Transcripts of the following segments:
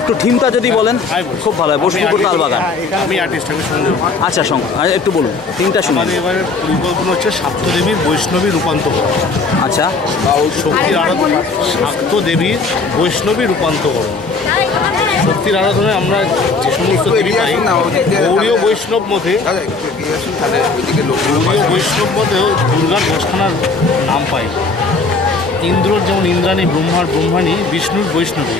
একটু থিমটা যদি বলেন খুব ভালো হয়। বৈষ্ণবপুর তালবাগান। আমি আর্টিস্ট, আমি সঞ্জয়। আচ্ছা একটু বলুন থিমটা শুনুন। আমাদের এবারে পরিকল্পনা হচ্ছে শাক্তদেবীর বৈষ্ণবী রূপান্তর। আচ্ছা, শক্তির আরাধনা, শাক্তদেবীর বৈষ্ণবী রূপান্তকরণ। শক্তির আরাধনায় আমরা যে সমস্ত দেবী পাই, গৌরীয় বৈষ্ণব মধ্যে দুর্গার 10খানার নাম পাই। ইন্দ্রর যেমন ইন্দ্রাণী, ব্রহ্মার ব্রহ্মাণী, বিষ্ণুর বৈষ্ণবী।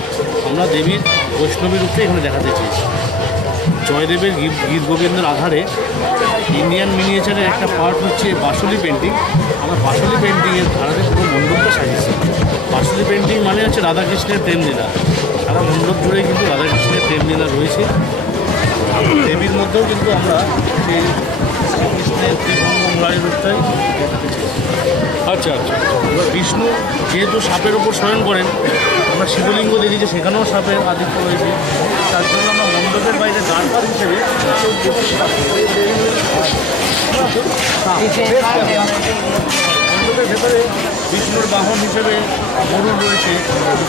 আমরা দেবীর বৈষ্ণবী রূপে এখানে দেখাতে চেয়েছি। জয়দেবের গীত গোবিন্দের আধারে ইন্ডিয়ান মিনিয়েচারের একটা পার্ট হচ্ছে বাঁশুলি পেন্টিং। আমরা বাঁশুলি পেন্টিংয়ের ধারাতে পুরো মণ্ডপটা সাজিয়েছি। বাঁশুলি পেন্টিং মানে হচ্ছে রাধাকৃষ্ণের প্রেমলীলা। সারা মণ্ডপ জুড়েই কিন্তু রাধাকৃষ্ণের প্রেমলীলা রয়েছে। দেবীর মধ্যেও কিন্তু আমরা সেই শ্রীকৃষ্ণের ত্রিভঙ্গ মুরারি রূপটাই দেখাতে চেয়েছি। আচ্ছা আচ্ছা। এবার বিষ্ণু যেহেতু সাপের ওপর শয়ন করেন, আমরা শিবলিঙ্গ দেখেছি সেখানেও সাপের আধিক্য রয়েছে। তার জন্য আমরা মণ্ডপের বাইরে দ্বারপাল হিসেবে মণ্ডপের ভেতরে বিষ্ণুর বাহন হিসেবে গরু রয়েছে,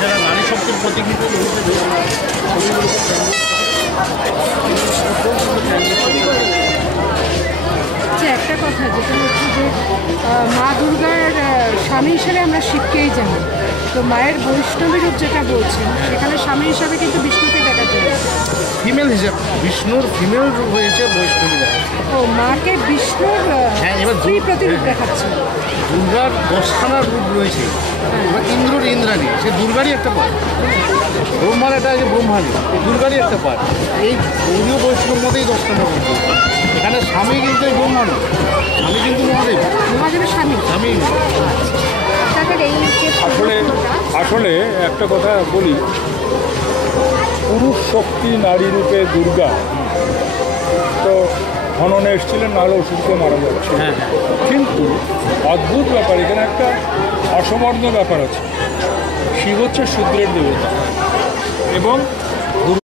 যারা নারী শক্তির প্রতীক হিসেবে একটা কথা যেটা হচ্ছে যে মা দুর্গার স্বামী হিসেবে আমরা শিবকেই জানি, তো মায়ের বৈষ্ণবী রূপ যেটা বলছেন সেখানে স্বামী হিসাবে কিন্তু বিষ্ণুকে দেখা যায়, ফিমেল হিসেবে বিষ্ণুর ফিমেল রূপ হয়েছে বৈষ্ণবী। ও মাকে বিষ্ণুর স্ত্রী প্রতিরূপ দেখাচ্ছে। দুর্গার 10খানার রূপ রয়েছে। এবার ইন্দ্রর ইন্দ্রাণী, সে দুর্গারই একটা পার্ট। ব্রহ্মার এটা আছে ব্রহ্মাণী, দুর্গারই একটা পার্ট। এই গৌরীয় বৈষ্ণব মধ্যেই 10খানার রূপ। এখানে স্বামী কিন্তু এই ব্রহ্মাণী, স্বামী কিন্তু মহাদেব, মহাদেবের স্বামী। আসলে একটা কথা বলি, পুরুষ শক্তি নারী রূপে দুর্গা তো হননে এসেছিলেন, নাহলে অসুরকে মারা যাচ্ছে। কিন্তু অদ্ভুত ব্যাপার, এখানে একটা অসমর্থ ব্যাপার আছে। শিব হচ্ছে শূদ্রের দেবতা এবং